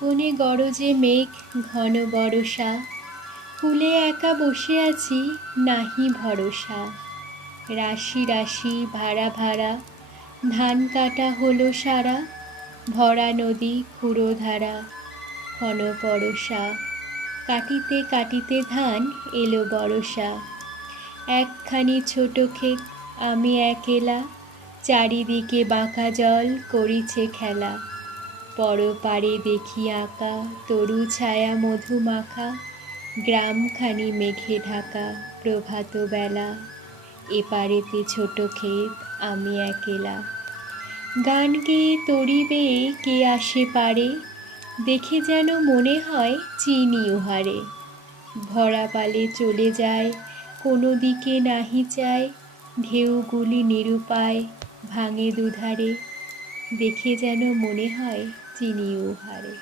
কোণে গরজে মেঘ ঘন বরষা, কূলে একা বসে আছি নাহি ভরসা। রাশি রাশি ভাড়া ভাড়া, ধান কাটা হলো সারা, ভরা নদী ক্ষুরধারা ঘন পরশা। কাটিতে কাটিতে ধান এলো বরষা, একখানি ছোট ক্ষেত আমি একেলা, চারিদিকে বাঁকা জল করিছে খেলা। পরপারে দেখি আঁকা তরু ছায়া মধুমাখা, গ্রামখানি মেঘে ঢাকা প্রভাত বেলা। এপারেতে ছোট ক্ষেত আমি একেলা, গান গেয়ে তরি বেয়ে কে আসে পারে, দেখে যেন মনে হয় চিনি উহারে। ভরা পালে চলে যায় কোনো দিকে নাহি চায়, ঢেউগুলি নিরুপায় ভাঙে দুধারে, দেখে যেন মনে হয় চিনি উহারে।